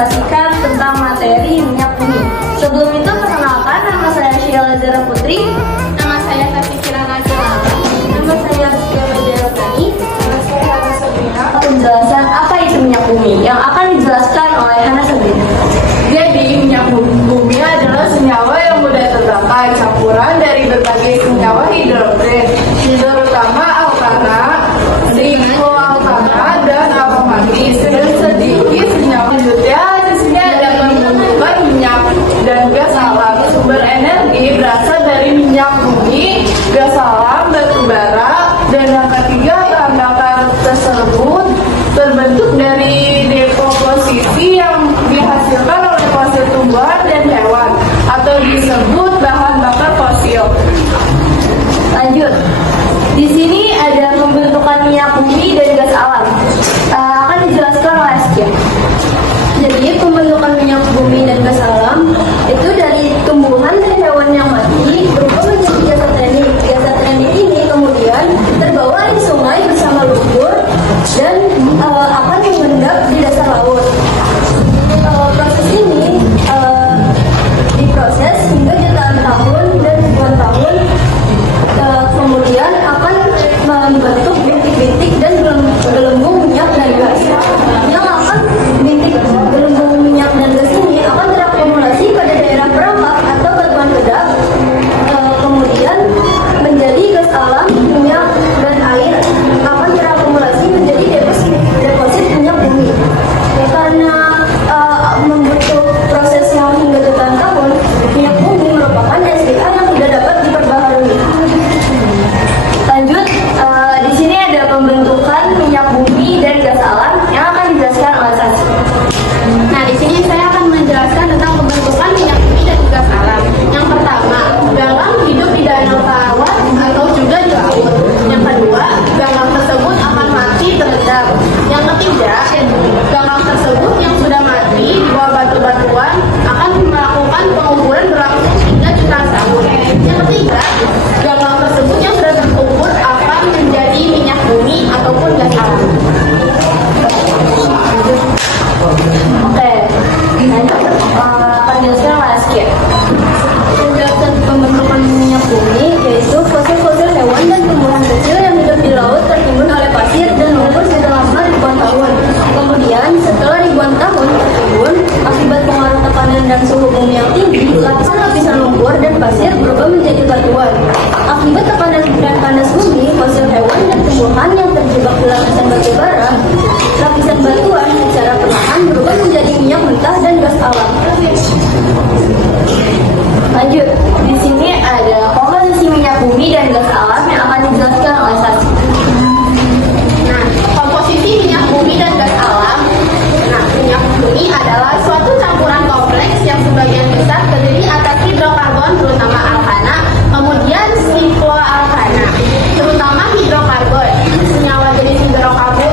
mempresentasikan tentang materi minyak bumi. Sebelum itu, perkenalkan, nama saya Sheila Zara Putri. Nama saya Tati Kirana. Nama saya Rizky Majarotani. Nama saya Hana Sabrina. Penjelasan apa itu minyak bumi yang akan dijelaskan oleh Hana Sabrina. Jadi, minyak bumi adalah senyawa yang mudah terbakar, campuran dari berbagai senyawa hidrogen, terutama alkana, dikoalkana, dan aromatis, dan sedikit senyawa. Selanjutnya, di sini ada pembentukan minyak dan gas alam. Sumber energi berasal dari minyak bumi, gas alam, batu bara, dan yang ketiga, bahan bakar tersebut terbentuk dari dekomposisi yang dihasilkan oleh fosil tumbuhan dan hewan atau disebut bahan bakar fosil. Lanjut, di sini ada pembentukan minyak bumi dan gas alam. Akan dijelaskan oleh Askia. Jadi pembentukan minyak bumi dan gas alam itu dari tumbuhan dan hewan yang mati berubah menjadi gas atenik. Gas atenik ini kemudian terbawa di sungai bersama lumpur dan akan mengendap di dasar laut. Proses ini diproses hingga jutaan tahun dan ribuan tahun, kemudian akan membentuk bintik-bintik dan gelembung minyak dan gas. Yang akan bintik gelembung minyak dan gas ini akan terakumulasi pada daerah perangkap atau batuan ledak, kemudian menjadi gas alam, minyak dan air akan terakumulasi menjadi deposit minyak bumi. Karena membutuh proses yang hingga jutaan tahun, minyak bumi merupakan SDA yang tidak dapat diperbaharui. Lanjut, di sini ada pembentukan minyak bumi dan gas alam yang akan dijelaskan oleh Sasi. Nah, di sini saya akan menjelaskan tentang pembentukan minyak bumi dan gas alam. Yang pertama, galang hidup di danau tawar atau juga di laut. Yang kedua, galang tersebut akan mati terendam. Yang ketiga, galang tersebut yang sudah mati di bawah batu-batuan akan melakukan penguburan berlangsung hingga jutaan tahun. Yang ketiga, galang tersebut yang sudah terkubur akan menjadi minyak bumi ataupun gas alam. Oke, lanjut, akan dijelaskan oleh Askia. Penjelasan pembentukan minyak bumi yaitu fosil-fosil hewan dan tumbuhan kecil yang hidup di laut tertimbun oleh pasir dan lumpur selama ribuan tahun. Kemudian setelah ribuan tahun tertimbun, akibat pengaruh tekanan dan suhu bumi yang tinggi, lapisan lumpur dan pasir berubah menjadi batuan. Akibat tekanan dan panas bumi, fosil hewan dan tumbuhan yang terjebak di lapisan batu bara, lapisan batuan secara perlahan berubah menjadi minyak mentah dan gas alam. Lanjut, di sini ada komposisi minyak bumi dan gas alam yang akan dijelaskan oleh Sasi. Nah, komposisi minyak bumi dan gas alam. Nah, minyak bumi adalah suatu campuran kompleks yang sebagian besar terdiri atas hidrokarbon, terutama alkana, kemudian sikloalkana, terutama hidrokarbon. Senyawa jenis hidrokarbon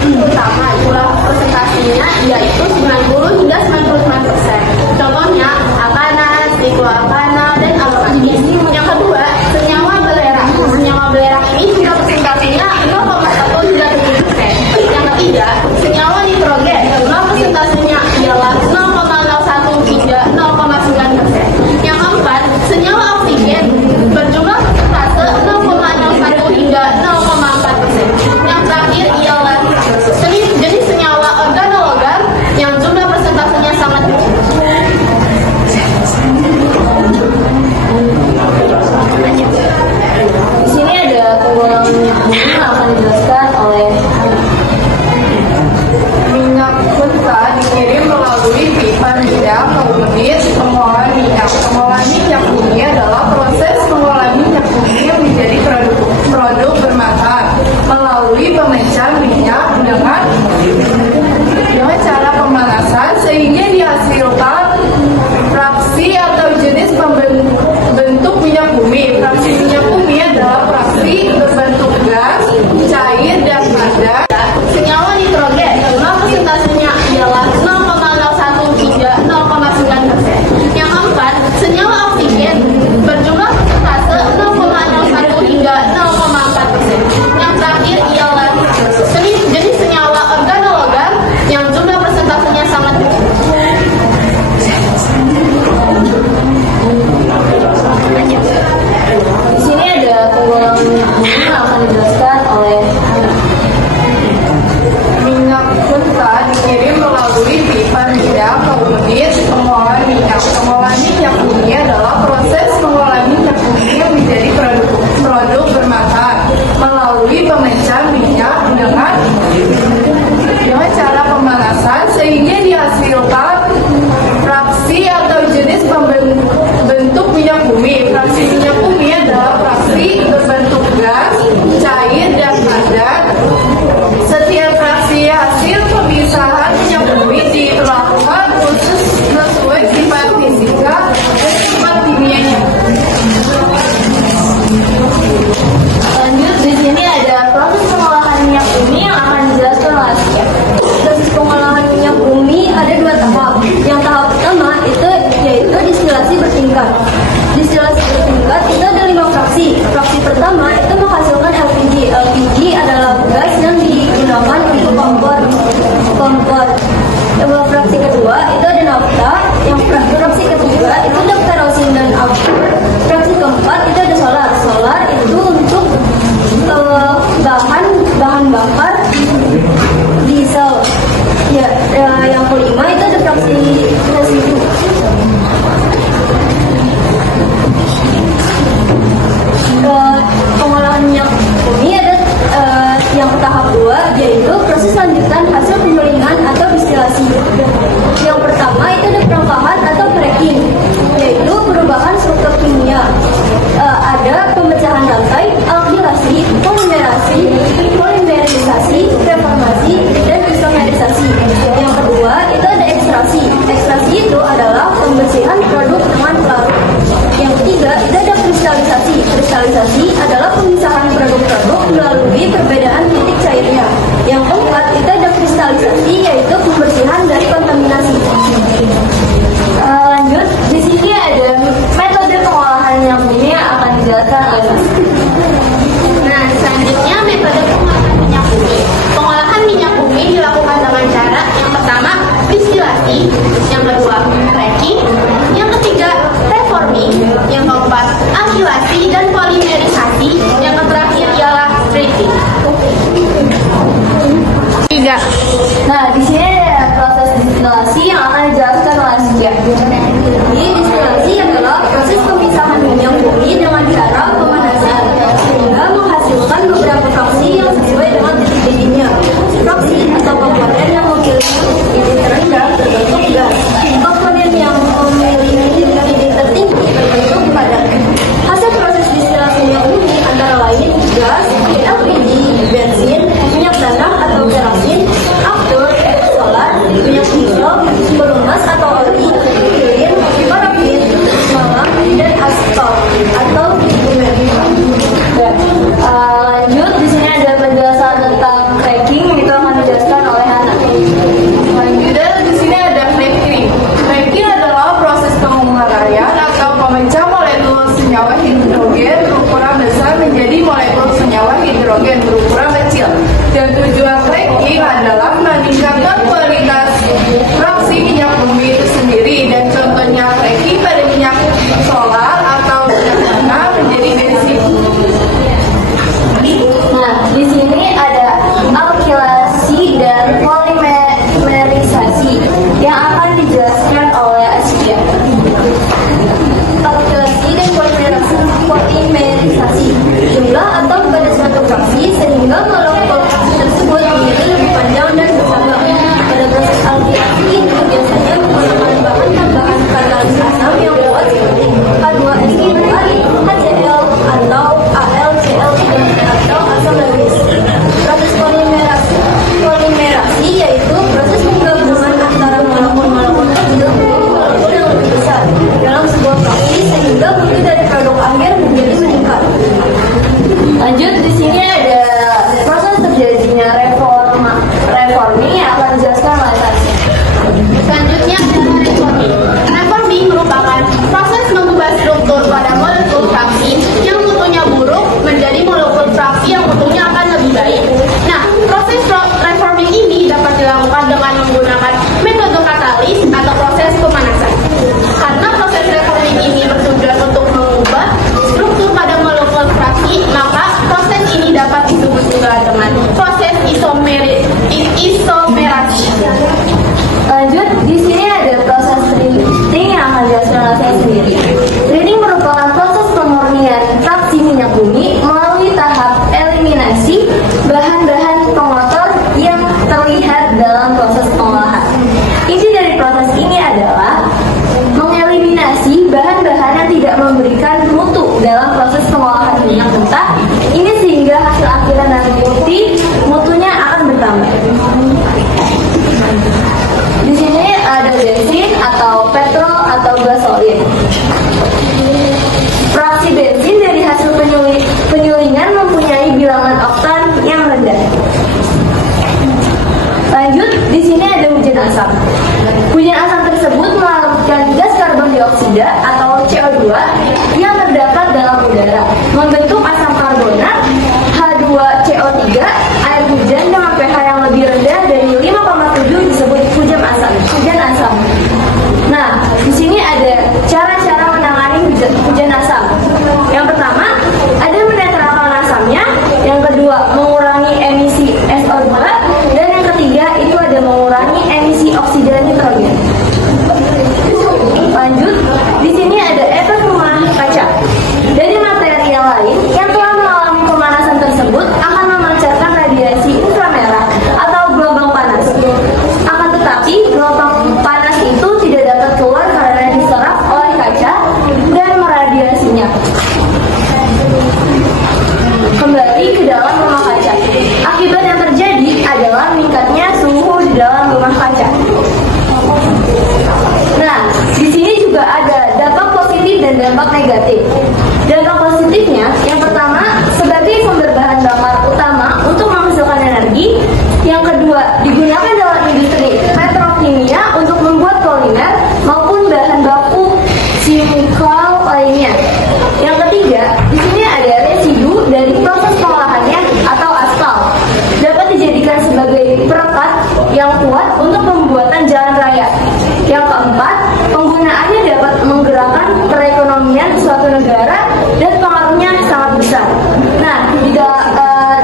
terutama jumlah presentasinya yaitu 90 hingga 95%. Contohnya alkana, sikloalkana, dan aromatis. Yang kedua, senyawa belerang. Senyawa belerang ini jumlah presentasinya 0,1 hingga 7%. Yang ketiga, senyawa nitrogen. Jumlah presentasinya ialah 0,01 hingga 0,9%. Yang keempat, senyawa oksigen berjumlah persentase 0,01 hingga 0,4%. Yang terakhir ialah jenis senyawa organologam yang jumlah persentasenya sangat kecil. Di sini ada pengolahan minyak bumi yang akan dijelaskan oleh Minyak mentah dikirim melalui pipa minyak ke unit pengolahan minyak. Pengolahan minyak bumi adalah proses pengolahan minyak bumi yang menjadi produk bermanfaat melalui pemecah minyak dengan cara pemanasan sehingga dihasilkan fraksi atau jenis pembentuk minyak bumi. Fraksi minyak bumi adalah fraksi berbentuk gas, cair, dan padat. Senyawa nitrogen, jumlah presentasinya ialah 0,01 hingga 0,9%. Yang keempat, senyawa oksigen berjumlah persentase 0,01 hingga 0,4%. Yang terakhir ialah jenis senyawa organologam yang jumlah persentasenya sangat kecil. kedua yaitu proses lanjutan hasil penyulingan atau distilasi. Yang pertama itu ada perongkahan atau cracking, yaitu perubahan struktur kimia. Ada pemecahan rantai, alkilasi, polimerisasi, reformasi, dan isomerisasi. Yang kedua itu ada ekstraksi. Ekstraksi itu adalah pembersihan produk dengan pelarut. Yang ketiga itu ada kristalisasi. Kristalisasi adalah pemisahan produk-produk melalui perbedaan titik cairnya. Yang keempat itu ada kristalisasi, yaitu pembersihan dari kontaminasi. Lanjut, di sini ada metode pengolahan minyak bumi yang akan dijelaskan oleh Mas. Nah, selanjutnya metode pengolahan minyak bumi. Pengolahan minyak bumi dilakukan dengan cara yang pertama distilasi, yang kedua cracking, yang ketiga reforming, yang keempat alkilasi dan polimerisasi, yang terakhir ialah treating. Tiga. Nah, di sini ada proses distilasi yang akan dijelaskan oleh Askia. Jadi, distilasi adalah proses pemisahan minyak bumi dengan cara pemanasan sehingga menghasilkan beberapa fraksi yang sesuai dengan titik didihnya. Fraksi atau komponen yang memiliki titik terendah terbentuk gas. Komponen yang memiliki titik tertinggi terbentuk padat. Hasil proses distilasi minyak bumi antara lain gas, LPG, bensin, minyak tanah atau kerasin, aftur, solar, minyak diesel, pelumas atau oli, lilin, parafin, malam, dan aspal atau bitumen. Lanjut, di sini ada penjelasan tentang cracking, itu akan dijelaskan oleh Hana. Lanjutnya di sini ada cracking. Cracking adalah proses pengumaraian atau pemecah molekul senyawa hidrogen berukuran besar menjadi molekul senyawa hidrogen berukuran kecil. Dan tujuan cracking adalah meningkatkan kualitas fraksi minyak bumi itu sendiri. Dan contohnya cracking pada minyak solar atau minyak tanah menjadi bensin. Nah, di sini ada alkilasi dan polimerisasi yang akan dijelaskan oleh Askia. Alkilasi dan polimerisasi jumlah atom pada suatu fraksi sehingga molekul tersebut menjadi lebih panjang dan bersambung. Pada proses alkilasi ini biasanya menggunakan bahan tambahan katalis asam yang kuat seperti K2SO2, HCl atau AlCl3 atau asam lambis. Proses polimerasi yaitu proses penggabungan antara molekul-molekul kecil menjadi molekul yang lebih besar dalam sebuah fraksi sehingga mutu dari produk akhir menjadi meningkat. Lanjut, di sini ada proses terjadinya reforming yang akan dijelaskan oleh Tasya. Selanjutnya adalah reforming. Reforming merupakan proses mengubah struktur pada molekul fraksi yang mutunya buruk menjadi molekul fraksi yang mutunya akan lebih baik. Nah, proses reforming ini dapat dilakukan dengan menggunakan metode katalis atau proses pemanasan. Karena proses reforming ini bertujuan untuk mengubah struktur pada molekul fraksi, maka proses ini dapat disebut juga dengan proses isomerasi. Lanjut, di sini ada proses treating yang akan dijelaskan oleh saya sendiri. Treating merupakan proses pemurnian fraksi minyak bumi melalui tahap eliminasi bahan-bahan pengotor yang terlihat dalam proses pengolahan. Inti dari proses ini adalah mengeliminasi bahan-bahan yang tidak memberikan mutu dalam proses pengolahan minyak mentah. Ini sehingga hasil akhirnya nanti mutunya akan bertambah. Di sini ada bensin atau petrol atau gasolin. Fraksi bensin dari hasil penyulingan mempunyai bilangan oktan yang rendah. Lanjut, di sini ada hujan asam. Hujan asam tersebut melarutkan gas karbon dioksida atau CO2 yang terdapat dalam udara, membentuk asam karbonat H2CO3. Air hujan dengan pH yang lebih rendah dari 5,7 disebut hujan asam. Nah, di sini ada cara-cara menangani hujan asam. Yang pertama, ada menetralkan asamnya. Yang kedua, mengurangi emisi SO2. Dan yang ketiga, itu ada mengurangi emisi oksida nitrogen. Lanjut, di sini ada efek rumah kaca. Dari material lain yang telah mengalami pemanasan tersebut akan memancarkan radiasi inframerah Akibat yang terjadi adalah meningkatnya suhu di dalam rumah kaca. Nah, di sini juga ada dampak positif dan dampak negatif. Dampak positifnya, yang pertama, sebagai sumber bahan bakar utama untuk menghasilkan energi. Yang kedua, digunakan dalam industri petrokimia untuk membuat polimer maupun bahan baku kimikal lainnya. Yang ketiga, di sini ada residu dari proses pengolahannya atau aspal. Dapat dijadikan sebagai perekat yang kuat untuk pembuatan jalan raya. Yang keempat, penggunaannya dapat menggerakkan perekonomian suatu negara dan pengaruhnya sangat besar. Nah,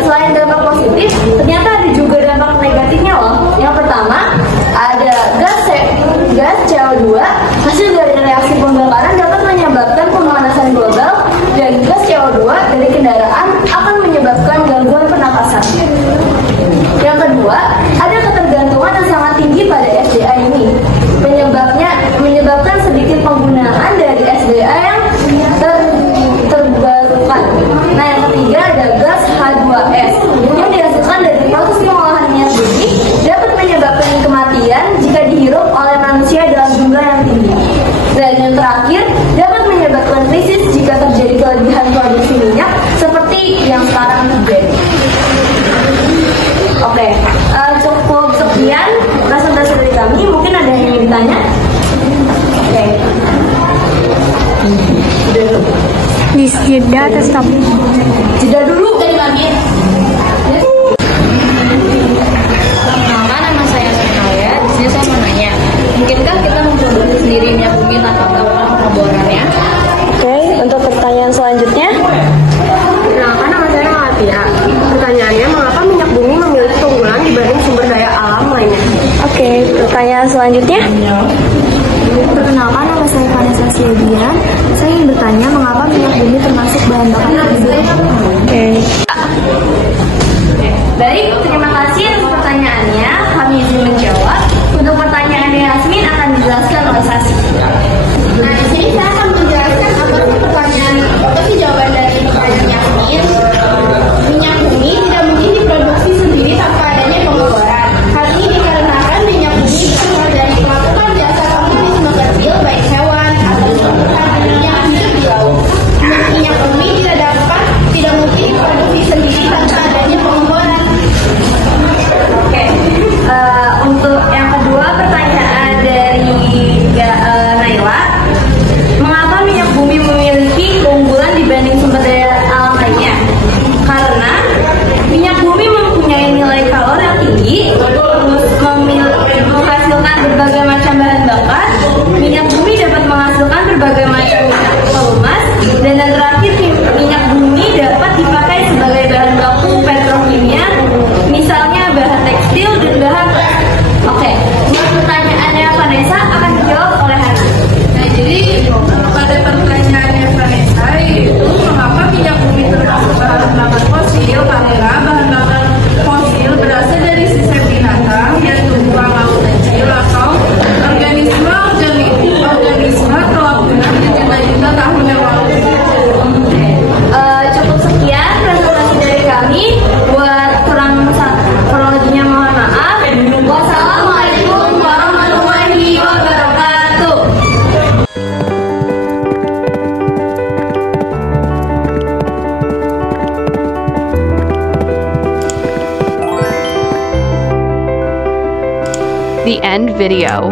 selain dampak positif, ternyata ada juga dampak negatifnya loh. Yang pertama, ada gas CO2 hasil dari reaksi pembakaran dapat menyebabkan pemanasan global, dan gas CO2 dari kendaraan akan menyebabkan gangguan pernapasan. Yang kedua, ada ketergantungan yang sangat tinggi pada SDA ini. Menyebabkan sedikit penggunaan dari SDA yang terbarukan. Nah, yang ketiga ada gas H2S yang dihasilkan dari proses pengolahan minyak bumi, dapat menyebabkan kematian jika dihirup oleh manusia dalam jumlah yang tinggi. Dan yang terakhir, dapat menyebabkan krisis jika terjadi kelebihan produksi minyak seperti yang sekarang terjadi. Oke, cukup sekian presentasi dari kami. Mungkin ada yang ingin ditanya? Oke. Jeda atau stop? Jeda dulu dari kami. Nama saya Naya. Di sini saya mau nanya, mungkinkah kita memproduksi sendiri minyak bumi tanpa melakukan pengeborannya? Oke, untuk pertanyaan selanjutnya. Perkenalkan, nama saya Natia. Pertanyaannya, mengapa minyak bumi memiliki keunggulan dibanding sumber daya alam lainnya? Oke, pertanyaan selanjutnya. Perkenalkan, nama saya Vanessa Siadian. Saya ingin bertanya, mengapa minyak bumi termasuk bahan bakar hidup? Oke. Baik, terima kasih atas pertanyaannya. Kami izin menjawab. Untuk pertanyaannya Yasmin akan dijelaskan oleh Sasi. Nah, di sini saya akan menjelaskan apa sih jawaban dari pertanyaan Yasmin. Minyak bumi tidak mungkin diproduksi sendiri tanpa adanya pengeboran. Hal ini dikarenakan minyak bumi berasal dari melakukan jasa organisme kecil, baik hewan atau tumbuhan yang hidup di laut. Minyak bumi tidak mungkin diproduksi sendiri tanpa adanya pengeboran. Oke. Untuk yang kedua, pertanyaan dari Naila. Mengapa minyak bumi memiliki keunggulan dibanding sumber daya alam lainnya? Karena minyak bumi mempunyai nilai kalori yang tinggi, terus menghasilkan berbagai macam bahan bakar. Minyak bumi dapat menghasilkan berbagai macam pelumas, dan yang terakhir, minyak bumi dapat dipakai sebagai bahan baku petrokimia, misalnya bahan tekstil dan bahan. Oke, pertanyaannya Vanessa akan dijawab oleh Hana. Nah, jadi pada pertanyaannya Vanessa, yaitu mengapa minyak bumi termasuk bahan bakar fosil? Karena bahan bakar fosil berasal dari sisa binatang, yaitu tumbuhan laut kecil atau organisme telah punah berjuta-juta tahun yang lalu. Cukup sekian presentasi dari kami. Buat kurang lebihnya mohon maaf. Wassalamualaikum warahmatullahi wabarakatuh. The end video.